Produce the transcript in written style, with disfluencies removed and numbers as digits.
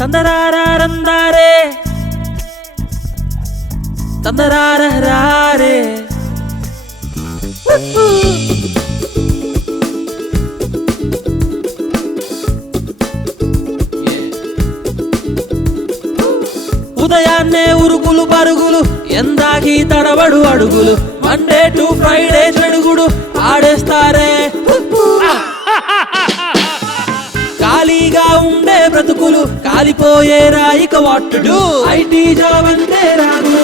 తందరారందారే తందరారే ఉదయాన్నే ఉరుకులు పరుగులు ఎందాకి తడబడు అడుగులు మండే టు ఫ్రైడే చెడుగుడు ఆడేస్తారే ఖాళీగా ఉండే బ్రతుకులు కాలిపోయేరా ఇక what to do IT job అంటే రాదు